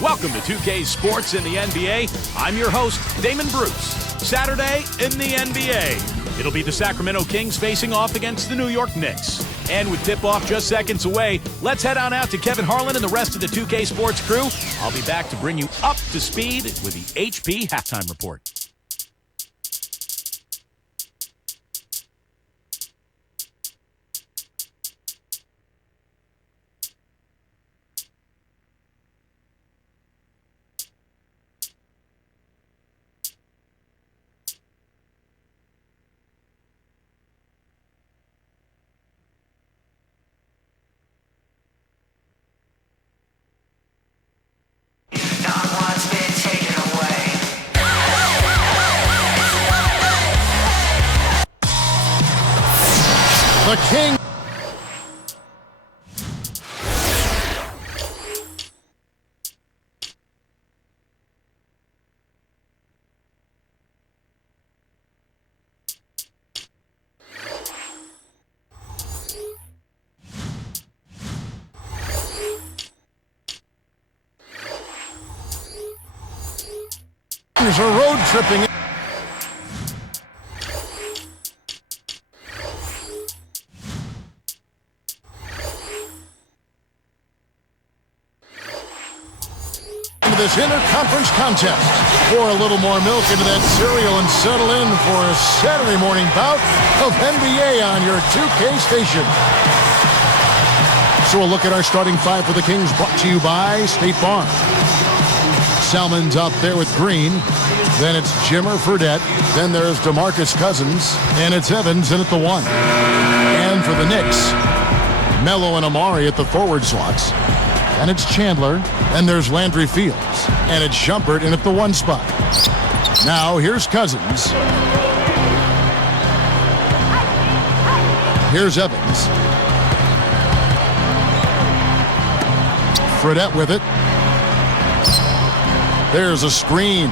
Welcome to 2K Sports in the NBA. I'm your host, Damon Bruce. Saturday in the NBA. It'll be the Sacramento Kings facing off against the New York Knicks. And with tip-off just seconds away, let's head on out to Kevin Harlan and the rest of the 2K Sports crew. I'll be back to bring you up to speed with the HP Halftime Report. The King. There's a road tripping. This interconference contest. Pour a little more milk into that cereal and settle in for a Saturday morning bout of NBA on your 2K station. So a look at our starting five for the Kings, brought to you by State Farm. Salmon's out there with Green. Then it's Jimmer Fredette. Then there's DeMarcus Cousins. And it's Evans in at the one. And for the Knicks, Melo and Amare at the forward slots. And it's Chandler, and there's Landry Fields, and it's Shumpert in at the one spot. Now, here's Cousins. Here's Evans. Fredette with it. There's a screen.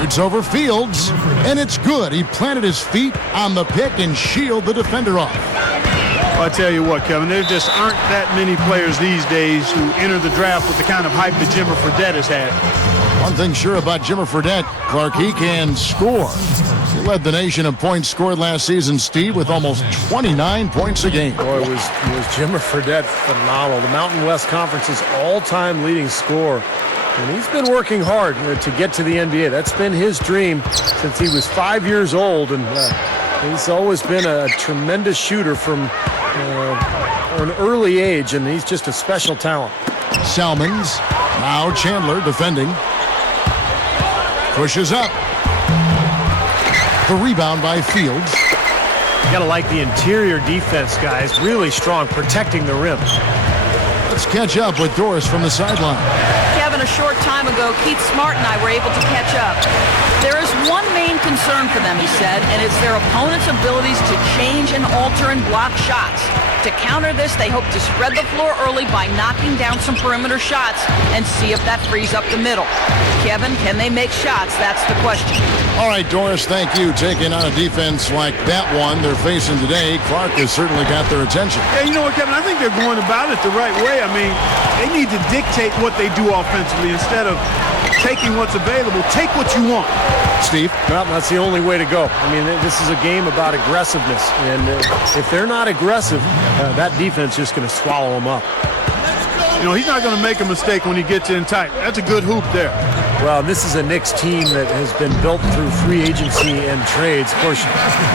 Shoots over Fields, and it's good. He planted his feet on the pick and shielded the defender off. I tell you what, Kevin, there just aren't that many players these days who enter the draft with the kind of hype that Jimmer Fredette has had. One thing sure about Jimmer Fredette, Clark, he can score. He led the nation in points scored last season, Steve, with almost 29 points a game. Boy, was Jimmer Fredette phenomenal. The Mountain West Conference's all-time leading scorer. And he's been working hard to get to the NBA. That's been his dream since he was 5 years old. And he's always been a tremendous shooter from an early age, and he's just a special talent. Salmons, now Chandler defending. Pushes up. The rebound by Fields. You gotta like the interior defense, guys. Really strong, protecting the rim. Let's catch up with Doris from the sideline. Kevin, a short time ago, Keith Smart and I were able to catch up. There is one main concern for them, he said, and it's their opponent's abilities to change and alter and block shots. To counter this, they hope to spread the floor early by knocking down some perimeter shots and see if that frees up the middle. Kevin, can they make shots? That's the question. All right, Doris, thank you. Taking on a defense like that one they're facing today, Clark has certainly got their attention. Yeah, you know what, Kevin? I think they're going about it the right way. I mean, they need to dictate what they do offensively instead of taking what's available. Take what you want. Steve? Well, that's the only way to go. I mean, this is a game about aggressiveness. And if they're not aggressive, that defense is just going to swallow them up. You know, he's not going to make a mistake when he gets in tight. That's a good hoop there. Well, this is a Knicks team that has been built through free agency and trades. Of course,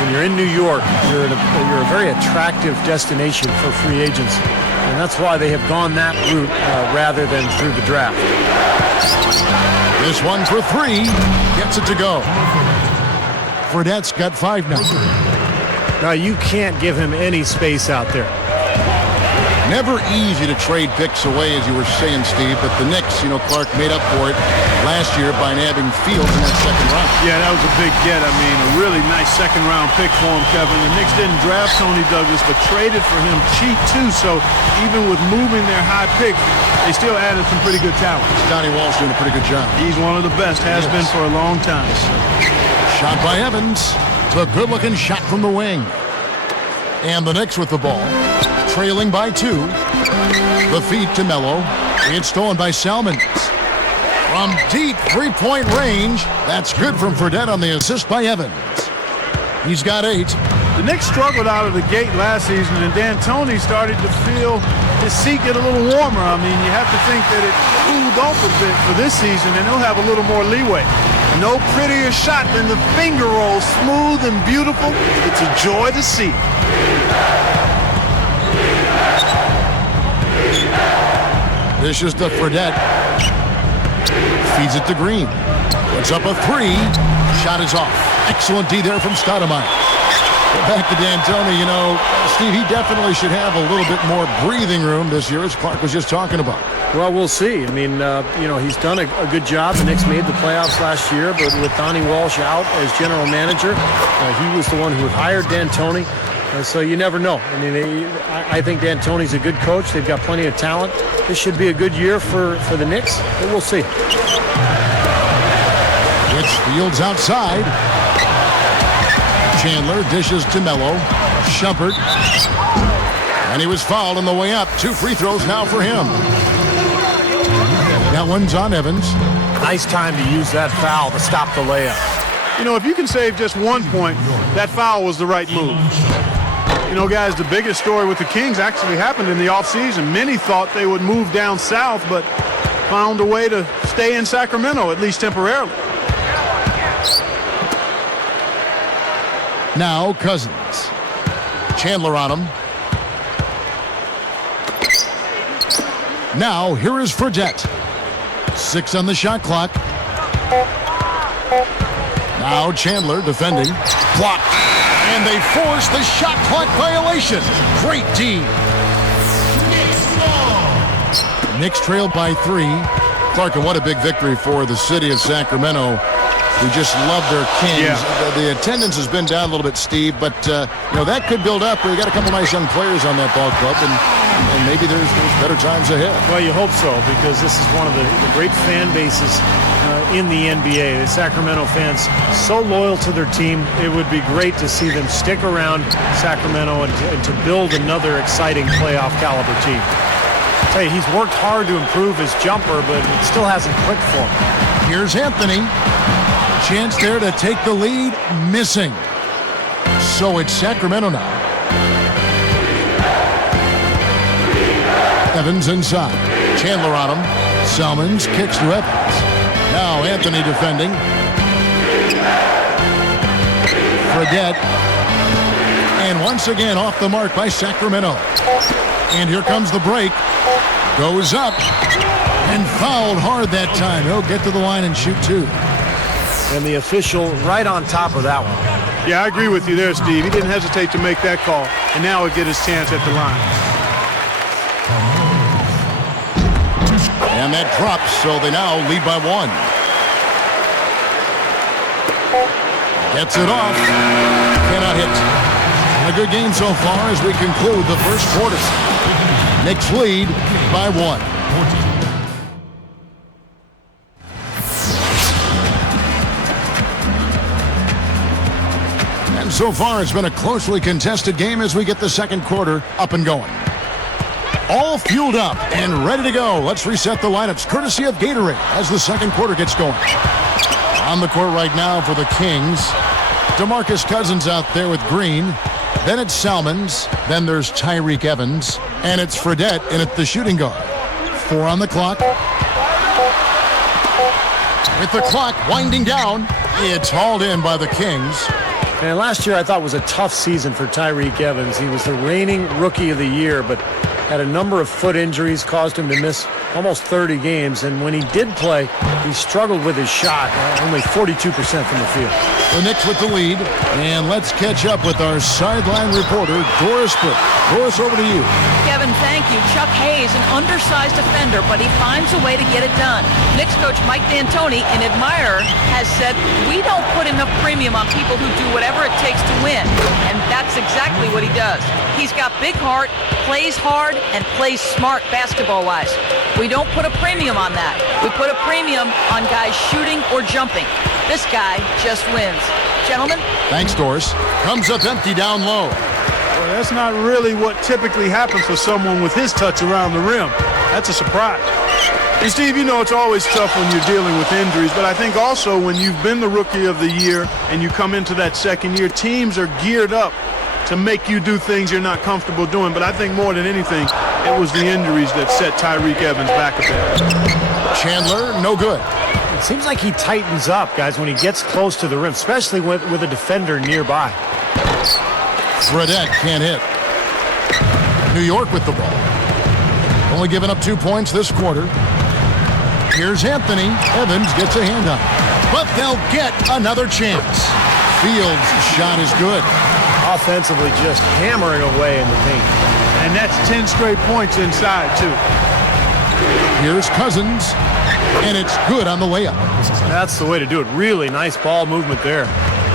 when you're in New York, you're a very attractive destination for free agency. And that's why they have gone that route rather than through the draft. This one for three. Gets it to go. Fredette's got 5 now. Now, you can't give him any space out there. Never easy to trade picks away, as you were saying, Steve, but the Knicks, Clark made up for it last year by nabbing Fields in that second round. Yeah, that was a big get. I mean, a really nice second-round pick for him, Kevin. The Knicks didn't draft Tony Douglas, but traded for him cheap, too, so even with moving their high pick, they still added some pretty good talent. Donnie Walsh doing a pretty good job. He's one of the best, has been for a long time. Shot by Evans. It's a good-looking shot from the wing. And the Knicks with the ball, trailing by 2. The feed to Mello. It's stolen by Salmons. From deep three-point range, that's good from Fredette on the assist by Evans. He's got 8. The Knicks struggled out of the gate last season, and D'Antoni started to feel his seat get a little warmer. I mean, you have to think that it cooled off a bit for this season, and he'll have a little more leeway. No prettier shot than the finger roll, smooth and beautiful. It's a joy to see. This is to Fredette. Feeds it to Green. Puts up a 3. Shot is off. Excellent D there from Stoudemire. Back to D'Antoni. You know, Steve, he definitely should have a little bit more breathing room this year, as Clark was just talking about. Well, we'll see. I mean, you know, he's done a good job. The Knicks made the playoffs last year, but with Donnie Walsh out as general manager, he was the one who hired D'Antoni. So you never know. I mean, I think D'Antoni's a good coach. They've got plenty of talent. This should be a good year for the Knicks, but we'll see. It's Fields outside. Chandler dishes to Mello. Shumpert. And he was fouled on the way up. 2 free throws now for him. That one's on Evans. Nice time to use that foul to stop the layup. You know, if you can save just 1 point, that foul was the right move. You know, guys, the biggest story with the Kings actually happened in the offseason. Many thought they would move down south, but found a way to stay in Sacramento, at least temporarily. Now Cousins. Chandler on him. Now here is Fredette. 6 on the shot clock. Now Chandler defending. Blocked. And they force the shot clock violation. Great D. Knicks trailed by 3. Clark, and what a big victory for the city of Sacramento. We just love their Kings. Yeah. The attendance has been down a little bit, Steve, but you know, that could build up. We got a couple nice young players on that ball club, and maybe there's better times ahead. Well, you hope so, because this is one of the great fan bases in the NBA. The Sacramento fans so loyal to their team. It would be great to see them stick around Sacramento and to build another exciting playoff caliber team. I'll tell you, he's worked hard to improve his jumper, but it still hasn't clicked for him. Here's Anthony. Chance there to take the lead. Missing. So it's Sacramento now. Evans inside. Chandler on him. Salmons kicks to Evans. Now Anthony defending. Fredette. And once again off the mark by Sacramento. And here comes the break. Goes up. And fouled hard that time. He'll get to the line and shoot 2. And the official right on top of that one. Yeah, I agree with you there, Steve. He didn't hesitate to make that call, and now he'll get his chance at the line. And that drops, so they now lead by 1. Gets it off. Cannot hit. A good game so far as we conclude the first quarter. Knicks lead by 1. So far, it's been a closely contested game as we get the second quarter up and going. All fueled up and ready to go. Let's reset the lineups, courtesy of Gatorade, as the second quarter gets going. On the court right now for the Kings, DeMarcus Cousins out there with Green. Then it's Salmons. Then there's Tyreke Evans. And it's Fredette in at the shooting guard. 4 on the clock. With the clock winding down, it's hauled in by the Kings. And last year I thought was a tough season for Tyreke Evans. He was the reigning Rookie of the Year, but had a number of foot injuries, caused him to miss almost 30 games. And when he did play, he struggled with his shot, only 42% from the field. The Knicks with the lead, and let's catch up with our sideline reporter, Doris Burke. Doris, over to you. Kevin, thank you. Chuck Hayes, an undersized defender, but he finds a way to get it done. Knicks coach Mike D'Antoni, an admirer, has said, we don't put enough premium on people who do whatever it takes to win. And that's exactly what he does. He's got big heart, plays hard, and plays smart basketball-wise. We don't put a premium on that. We put a premium on guys shooting or jumping. This guy just wins. Gentlemen? Thanks, Doris. Comes up empty down low. Well, that's not really what typically happens for someone with his touch around the rim. That's a surprise. And Steve, you know it's always tough when you're dealing with injuries, but I think also when you've been the Rookie of the Year and you come into that second year, teams are geared up to make you do things you're not comfortable doing. But I think more than anything, it was the injuries that set Tyreke Evans back a bit. Chandler, no good. It seems like he tightens up, guys, when he gets close to the rim, especially with a defender nearby. Fredette can't hit. New York with the ball. Only giving up 2 points this quarter. Here's Anthony. Evans gets a hand up. But they'll get another chance. Fields' shot is good. Offensively just hammering away in the paint. And that's 10 straight points inside, too. Here's Cousins. And it's good on the layup. That's the way to do it. Really nice ball movement there.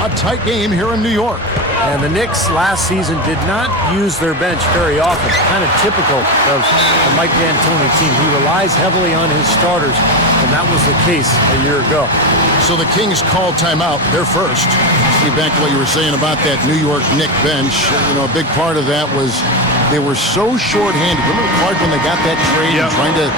A tight game here in New York. And the Knicks last season did not use their bench very often. Kind of typical of the Mike D'Antoni team. He relies heavily on his starters, and that was the case a year ago. So the Kings called timeout. They're first. Get back to what you were saying about that New York Knicks bench. You know, a big part of that was they were so short-handed. Remember Clark when they got that trade and trying to,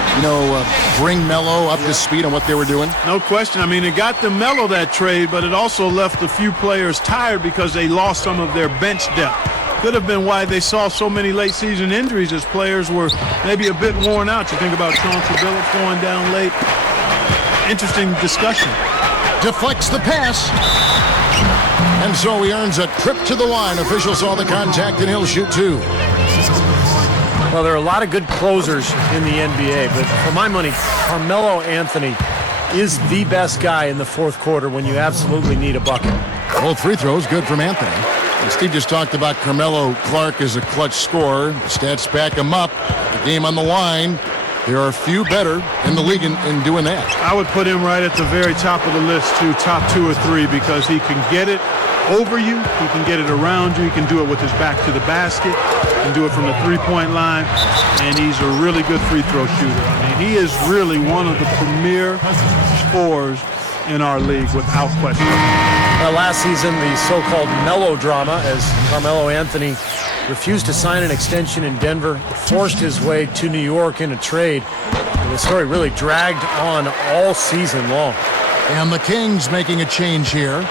bring Melo up to speed on what they were doing? No question. I mean, it got them Melo that trade, but it also left a few players tired because they lost some of their bench depth. Could have been why they saw so many late-season injuries as players were maybe a bit worn out. You think about Chauncey Billups going down late. Interesting discussion. Deflects the pass. And so he earns a trip to the line. Official saw the contact, and he'll shoot two. Well, there are a lot of good closers in the NBA, but for my money, Carmelo Anthony is the best guy in the fourth quarter when you absolutely need a bucket. Both free throws good from Anthony. And Steve just talked about Carmelo Clark as a clutch scorer. The stats back him up. The game on the line. There are a few better in the league in doing that. I would put him right at the very top of the list, too, top 2 or 3, because he can get it over you, he can get it around you, he can do it with his back to the basket, he can do it from the three-point line, and he's a really good free throw shooter. I mean, he is really one of the premier scorers in our league without question. Last season, the so-called melodrama as Carmelo Anthony refused to sign an extension in Denver, forced his way to New York in a trade. And the story really dragged on all season long. And the Kings making a change here.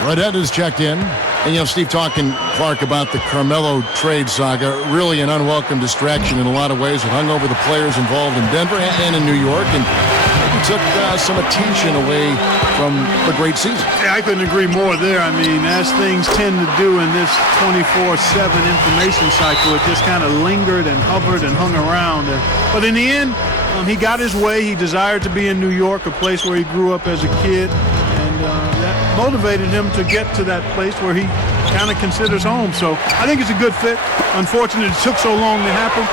Fredette is checked in. And, Steve talking, Clark, about the Carmelo trade saga, really an unwelcome distraction in a lot of ways. It hung over the players involved in Denver and in New York, and maybe took some attention away from the great season. Yeah, I couldn't agree more there. I mean, as things tend to do in this 24/7 information cycle, it just kind of lingered and hovered and hung around. But in the end, he got his way. He desired to be in New York, a place where he grew up as a kid. That motivated him to get to that place where he kind of considers home. So I think it's a good fit. Unfortunately, it took so long to happen.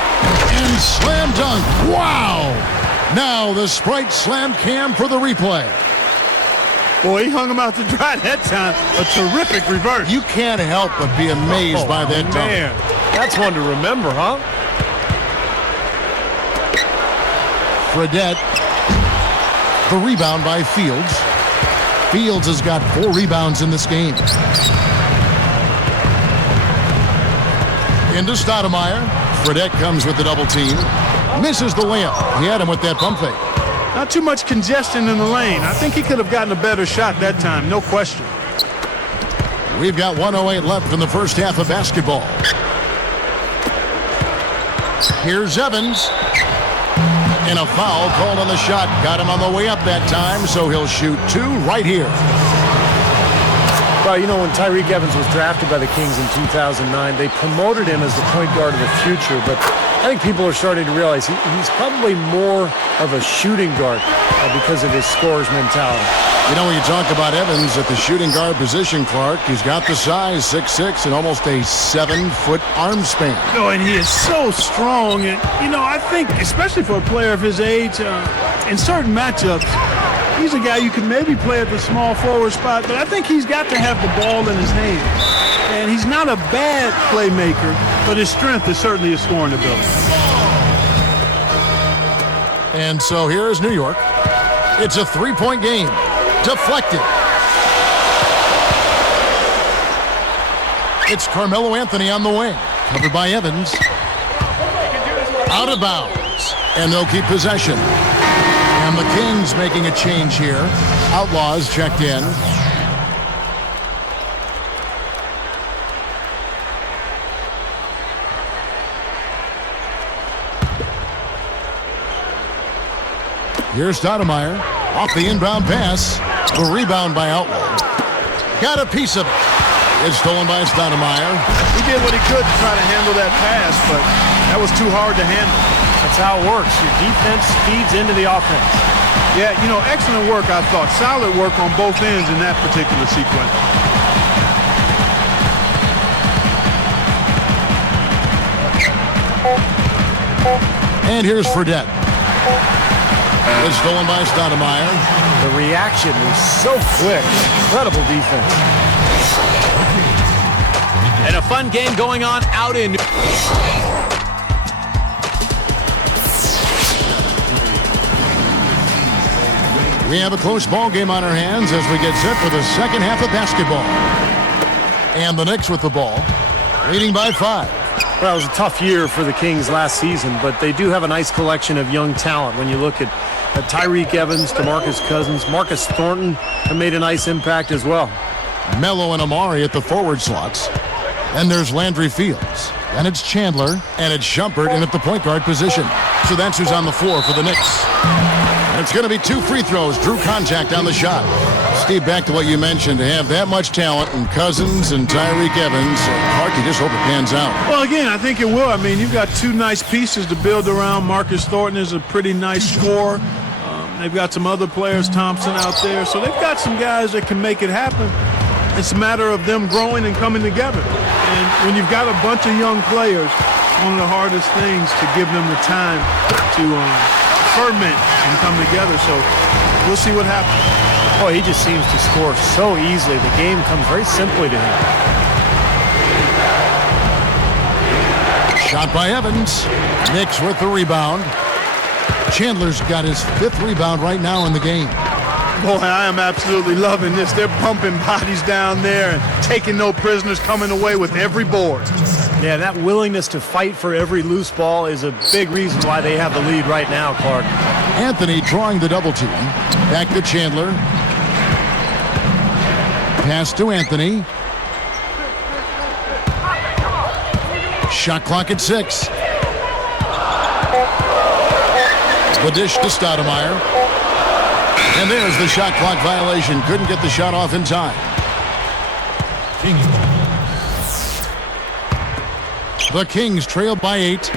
And slam dunk. Wow! Now the Sprite slam cam for the replay. Boy, he hung him out to dry that time. A terrific reverse. You can't help but be amazed by that dunk. Man, that's one to remember, huh? Fredette. The rebound by Fields. Fields has got 4 rebounds in this game. Into Stoudemire. Fredette comes with the double team. Misses the layup. He had him with that pump fake. Not too much congestion in the lane. I think he could have gotten a better shot that time, no question. We've got 1:08 left in the first half of basketball. Here's Evans. And a foul called on the shot. Got him on the way up that time, so he'll shoot 2 right here. Well, when Tyreke Evans was drafted by the Kings in 2009, they promoted him as the point guard of the future, but I think people are starting to realize he's probably more of a shooting guard because of his scorer's mentality. When you talk about Evans at the shooting guard position, Clark, he's got the size, 6'6", and almost a 7-foot arm span. Oh, and he is so strong. And, I think, especially for a player of his age, in certain matchups, he's a guy you can maybe play at the small forward spot, but I think he's got to have the ball in his hands. And he's not a bad playmaker, but his strength is certainly his scoring ability. And so here is New York. It's a 3-point game. Deflected. It's Carmelo Anthony on the wing. Covered by Evans. Out of bounds. And they'll keep possession. And the Kings making a change here. Outlaws checked in. Here's Stoudemire. Off the inbound pass. The rebound by Outlaw. Got a piece of it. It's stolen by Stoudemire. He did what he could to try to handle that pass, but that was too hard to handle. That's how it works. Your defense feeds into the offense. Yeah, you know, excellent work, I thought. Solid work on both ends in that particular sequence. And here's Fredette. It's stolen by Stoudemire. The reaction was so quick. Incredible defense. And a fun game going on out in... We have a close ball game on our hands as we get set for the second half of basketball. And the Knicks with the ball, leading by 5. Well, it was a tough year for the Kings last season, but they do have a nice collection of young talent. When you look at Tyreke Evans, DeMarcus Cousins, Marcus Thornton have made a nice impact as well. Melo and Amare at the forward slots. And there's Landry Fields. And it's Chandler, and it's Shumpert in at the point guard position. So that's who's on the floor for the Knicks. And it's going to be 2 free throws. Drew contact on the shot. Steve, back to what you mentioned. To have that much talent in Cousins and Tyreke Evans, Clark, you just hope it pans out. Well, again, I think it will. I mean, you've got 2 nice pieces to build around. Marcus Thornton is a pretty nice scorer. They've got some other players, Thompson out there. So they've got some guys that can make it happen. It's a matter of them growing and coming together. And when you've got a bunch of young players, one of the hardest things to give them the time to ferment and come together. So we'll see what happens. Oh, he just seems to score so easily. The game comes very simply to him. Shot by Evans. Knicks with the rebound. Chandler's got his 5th rebound right now in the game. Boy, I am absolutely loving this. They're bumping bodies down there and taking no prisoners, coming away with every board. Yeah, that willingness to fight for every loose ball is a big reason why they have the lead right now, Clark. Anthony drawing the double team. Back to Chandler. Pass to Anthony. Shot clock at 6. The dish to Stoudemire. And there's the shot clock violation. Couldn't get the shot off in time. The Kings trail by 8.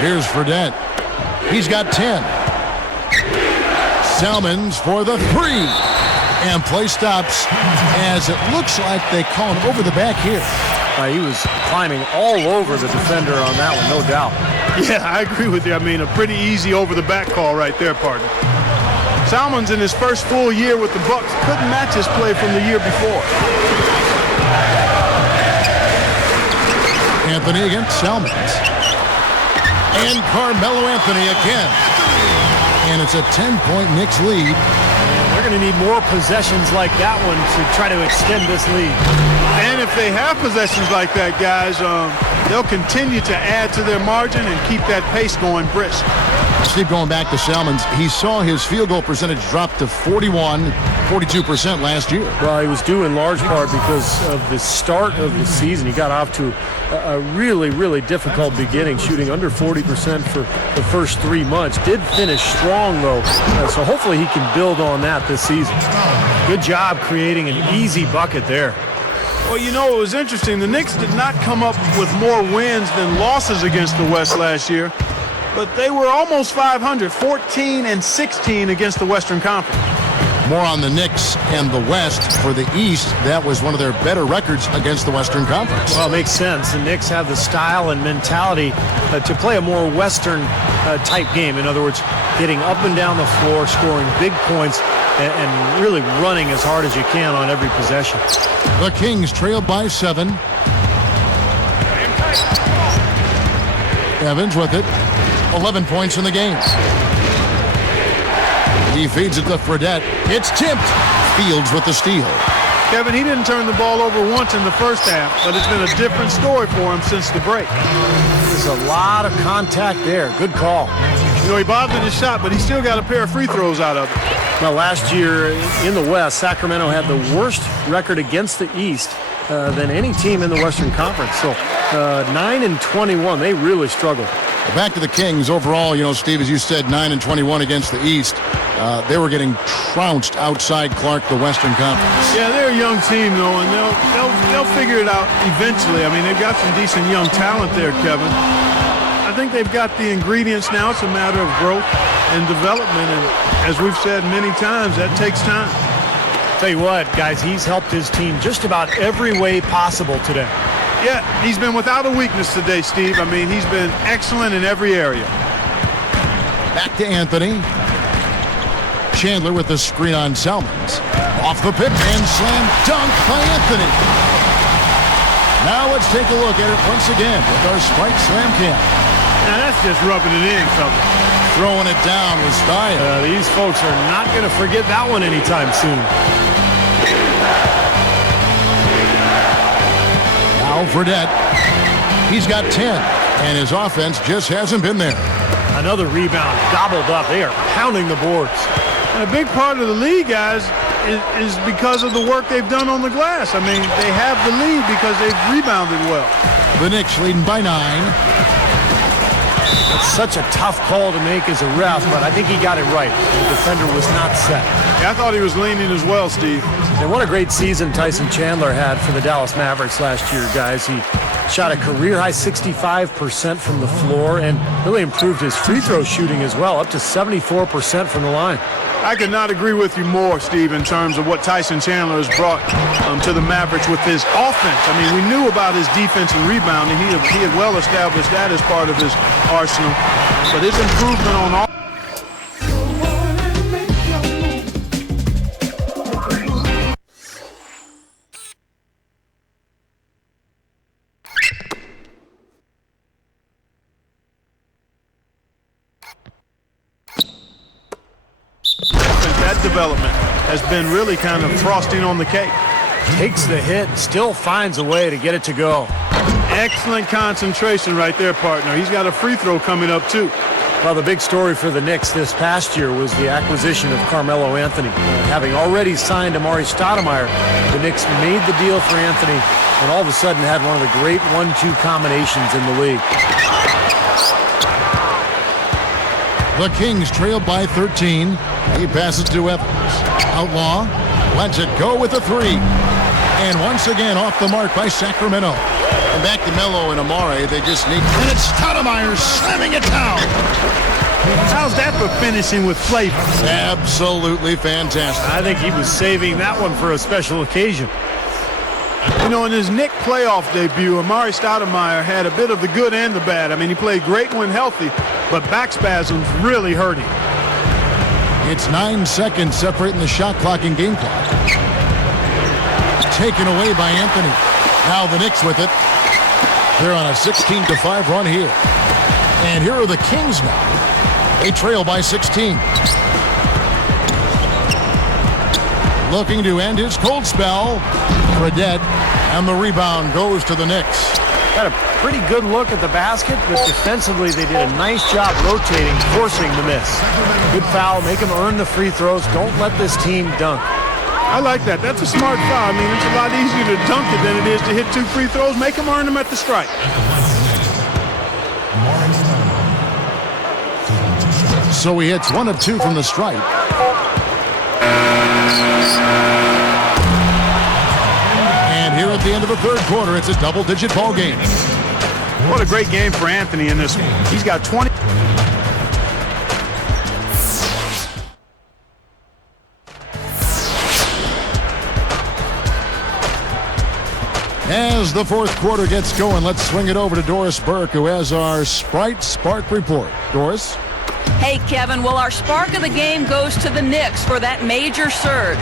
Here's Fredette. He's got 10. Salmons for the 3. And play stops as it looks like they call him over the back here. He was climbing all over the defender on that one, no doubt. Yeah, I agree with you. I mean, a pretty easy over-the-back call right there, partner. Salmons, in his first full year with the Bucks, couldn't match his play from the year before. Anthony against Salmons. And Carmelo Anthony again. And it's a 10-point Knicks lead. They're going to need more possessions like that one to try to extend this lead. And if they have possessions like that, guys, they'll continue to add to their margin and keep that pace going brisk. Steve, going back to Salmons, he saw his field goal percentage drop to 42% last year. Well, he was due in large part because of the start of the season. He got off to a really, really difficult beginning, shooting under 40% for the first 3 months. Did finish strong, though, so hopefully he can build on that this season. Good job creating an easy bucket there. Well, you know, it was interesting. The Knicks did not come up with more wins than losses against the West last year, but they were almost 500, 14-16 against the Western Conference. More on the Knicks and the West. For the East, that was one of their better records against the Western Conference. Well, it makes sense. The Knicks have the style and mentality to play a more Western type game. In other words, getting up and down the floor, scoring big points, and really running as hard as you can on every possession. The Kings trail by 7. Evans with it. 11 points in the game. He feeds it to Fredette. It's tipped. Fields with the steal. Kevin, he didn't turn the ball over once in the first half, but it's been a different story for him since the break. There's a lot of contact there. Good call. You know, he bothered his shot, but he still got a pair of free throws out of it. Well, last year in the West, Sacramento had the worst record against the East than any team in the Western Conference. So 9-21, they really struggled. Back to the Kings overall, you know, Steve, as you said, 9-21 against the East. They were getting trounced outside Clark, the Western Conference. Yeah, they're a young team, though, and they'll figure it out eventually. I mean, they've got some decent young talent there, Kevin. I think they've got the ingredients now. It's a matter of growth and development, and as we've said many times, that takes time. Tell you what, guys, he's helped his team just about every way possible today. Yeah, he's been without a weakness today, Steve. I mean, he's been excellent in every area. Back to Anthony. Chandler with the screen on Salmons. Off the pick and slam dunk by Anthony. Now let's take a look at it once again with our Spike Slam Cam. Now that's just rubbing it in, fellas. Throwing it down with style. These folks are not going to forget that one anytime soon. Now Fredette. He's got 10, and his offense just hasn't been there. Another rebound gobbled up. They are pounding the boards. And a big part of the lead, guys, is because of the work they've done on the glass. I mean, they have the lead because they've rebounded well. The Knicks leading by 9. It's such a tough call to make as a ref, but I think he got it right. The defender was not set. Yeah, I thought he was leaning as well, Steve. And what a great season Tyson Chandler had for the Dallas Mavericks last year, guys. He shot a career-high 65% from the floor and really improved his free throw shooting as well, up to 74% from the line. I could not agree with you more, Steve, in terms of what Tyson Chandler has brought to the Mavericks with his offense. I mean, we knew about his defense and rebounding. He had well established that as part of his arsenal. But his improvement on all... development has been really kind of frosting on the cake. Takes the hit, still finds a way to get it to go. Excellent concentration right there, partner. He's got a free throw coming up, too. Well, the big story for the Knicks this past year was the acquisition of Carmelo Anthony. Having already signed Amare Stoudemire, the Knicks made the deal for Anthony and all of a sudden had one of the great 1-2 combinations in the league. The Kings trail by 13. He passes to Evans. Outlaw lets it go with a 3. And once again off the mark by Sacramento. And back to Melo and Amare. They just need... And it's Stoudemire slamming it down. How's that for finishing with flavor? Absolutely fantastic. I think he was saving that one for a special occasion. You know, in his Knicks playoff debut, Amare Stoudemire had a bit of the good and the bad. I mean, he played great when healthy, but back spasms really hurt him. It's 9 seconds separating the shot clock and game clock. Taken away by Anthony. Now the Knicks with it. They're on a 16-5 run here. And here are the Kings now. They trail by 16. Looking to end his cold spell. Fredette, and the rebound goes to the Knicks. Got a pretty good look at the basket, but defensively they did a nice job rotating, forcing the miss. Good foul, make him earn the free throws. Don't let this team dunk. I like that. That's a smart foul. I mean, it's a lot easier to dunk it than it is to hit 2 free throws. Make him earn them at the strike. So he hits 1 of 2 from the stripe. And here at the end of the third quarter, it's a double-digit ball game. What a great game for Anthony in this one. He's got 20. As the fourth quarter gets going, let's swing it over to Doris Burke, who has our Sprite Spark report. Doris? Hey, Kevin. Well, our spark of the game goes to the Knicks for that major surge.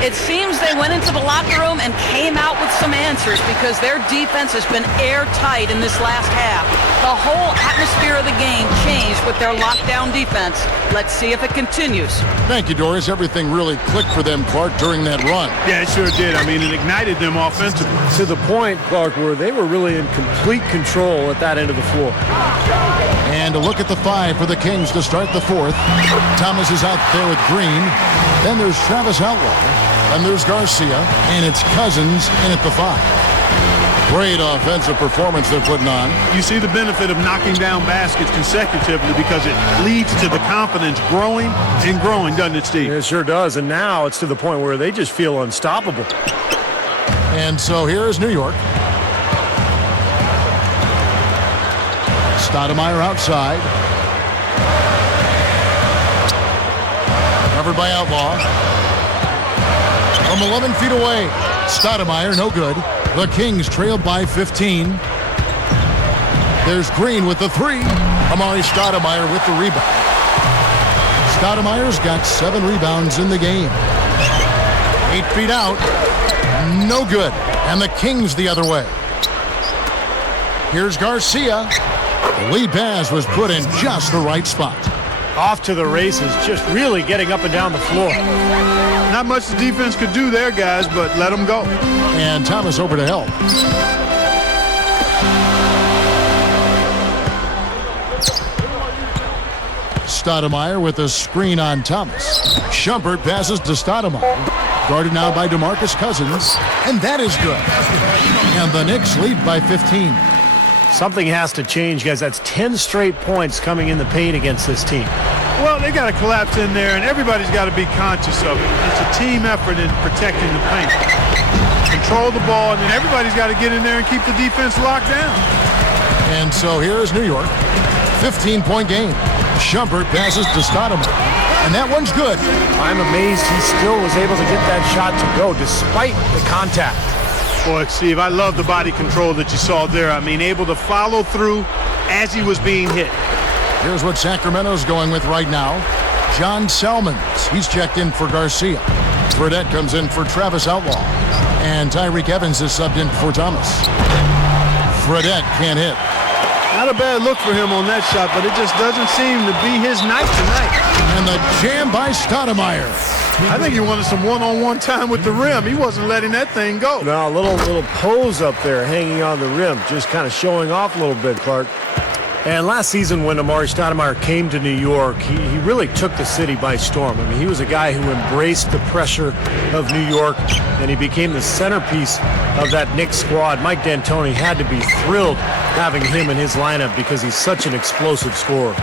It seems they went into the locker room and came out with some answers because their defense has been airtight in this last half. The whole atmosphere of the game changed with their lockdown defense. Let's see if it continues. Thank you, Doris. Everything really clicked for them, Clark, during that run. Yeah, it sure did. I mean, it ignited them offensively. To the point, Clark, where they were really in complete control at that end of the floor. And a look at the 5 for the Kings to start the 4th. Thomas is out there with Green. Then there's Travis Outlaw. Then there's Garcia. And it's Cousins in at the 5. Great offensive performance they're putting on. You see the benefit of knocking down baskets consecutively because it leads to the confidence growing and growing, doesn't it, Steve? It sure does. And now it's to the point where they just feel unstoppable. And so here's New York. Stoudemire outside. Covered by Outlaw. From 11 feet away. Stoudemire, no good. The Kings trailed by 15. There's Green with the 3. Amare Stoudemire with the rebound. Stoudemire's got 7 rebounds in the game. 8 feet out. No good. And the Kings the other way. Here's Garcia. The lead pass was put in just the right spot. Off to the races, just really getting up and down the floor. Not much the defense could do there, guys, but let them go. And Thomas over to help. Stoudemire with a screen on Thomas. Shumpert passes to Stoudemire. Guarded now by DeMarcus Cousins. And that is good. And the Knicks lead by 15. Something has to change, guys. That's 10 straight points coming in the paint against this team. Well, they got to collapse in there, and everybody's got to be conscious of it. It's a team effort in protecting the paint. Control the ball, and then everybody's got to get in there and keep the defense locked down. And so here's New York. 15-point game. Shumpert passes to Stoudemire. And that one's good. I'm amazed he still was able to get that shot to go despite the contact. Boy, Steve, I love the body control that you saw there. I mean, able to follow through as he was being hit. Here's what Sacramento's going with right now. John Selmans. He's checked in for Garcia. Fredette comes in for Travis Outlaw. And Tyreek Evans is subbed in for Thomas. Fredette can't hit. Not a bad look for him on that shot, but it just doesn't seem to be his night tonight. And the jam by Stoudemire. I think he wanted some one-on-one time with the rim. He wasn't letting that thing go. No, a little pose up there hanging on the rim, just kind of showing off a little bit, Clark. And last season when Amare Stoudemire came to New York, he really took the city by storm. I mean, he was a guy who embraced the pressure of New York, and he became the centerpiece of that Knicks squad. Mike D'Antoni had to be thrilled having him in his lineup because he's such an explosive scorer.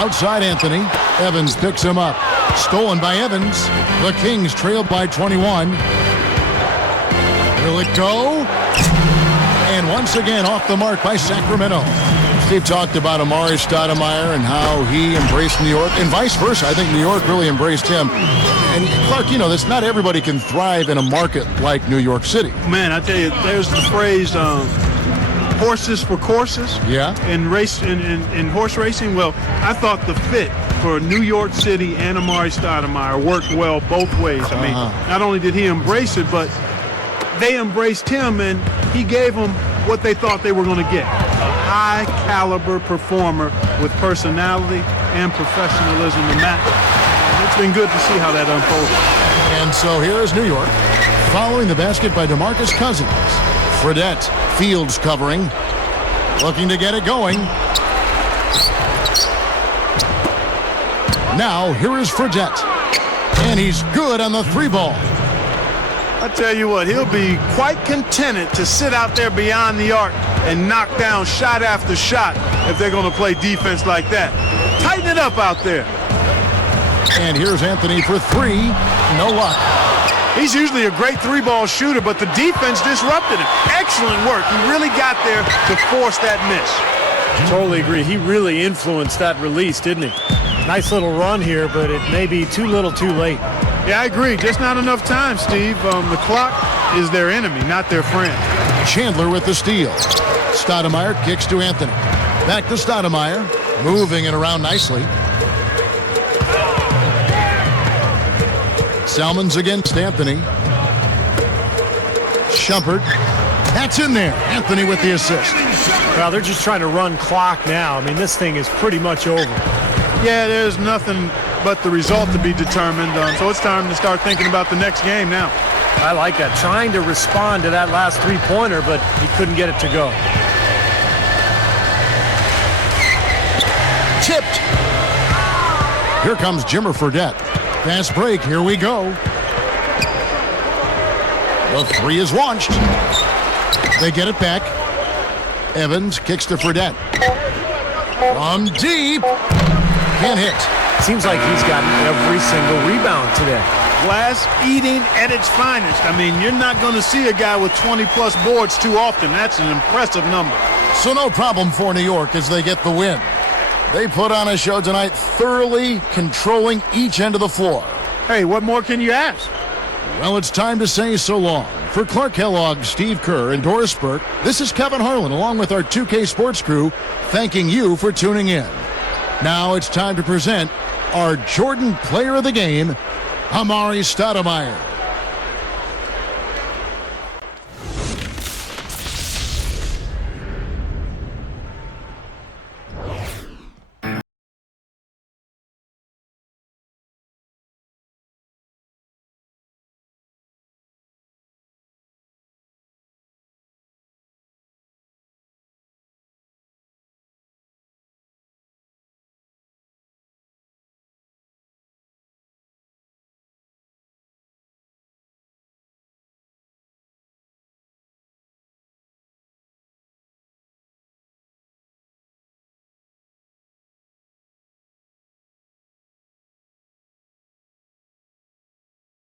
Outside Anthony. Evans picks him up. Stolen by Evans. The Kings trailed by 21. Will it go? And once again off the mark by Sacramento. Steve talked about Amare Stoudemire and how he embraced New York, and vice versa. I think New York really embraced him. And Clark, you know, that's not everybody can thrive in a market like New York City. Man, I tell you, there's the phrase horses for courses. Yeah. In horse racing. Well, I thought the fit for New York City and Amare Stoudemire worked well both ways. I mean, not only did he embrace it, but they embraced him, and he gave them what they thought they were going to get. A high-caliber performer with personality and professionalism to match. And it's been good to see how that unfolded. And so here is New York, following the basket by DeMarcus Cousins. Fredette, Fields covering, looking to get it going. Now, here is Fredette, and he's good on the 3-ball. I tell you what, he'll be quite contented to sit out there beyond the arc and knock down shot after shot if they're going to play defense like that. Tighten it up out there. And here's Anthony for 3. No luck. He's usually a great 3-ball shooter, but the defense disrupted him. Excellent work. He really got there to force that miss. Totally agree. He really influenced that release, didn't he? Nice little run here, but it may be too little too late. Yeah, I agree. Just not enough time, Steve. The clock is their enemy, not their friend. Chandler with the steal. Stoudemire kicks to Anthony. Back to Stoudemire. Moving it around nicely. Salmons against Anthony. Shumpert. That's in there. Anthony with the assist. Well, they're just trying to run clock now. I mean, this thing is pretty much over. Yeah, there's nothing but the result to be determined. So it's time to start thinking about the next game now. I like that. Trying to respond to that last three-pointer, but he couldn't get it to go. Tipped. Here comes Jimmer Fredette. Fast break. Here we go. The three is launched. They get it back. Evans kicks to Fredette. From deep. Can't hit. Seems like he's gotten every single rebound today. Glass eating at its finest. I mean, you're not going to see a guy with 20-plus boards too often. That's an impressive number. So no problem for New York as they get the win. They put on a show tonight, thoroughly controlling each end of the floor. Hey, what more can you ask? Well, it's time to say so long. For Clark Kellogg, Steve Kerr, and Doris Burke, this is Kevin Harlan along with our 2K Sports crew thanking you for tuning in. Now it's time to present our Jordan Player of the Game, Amare Stoudemire.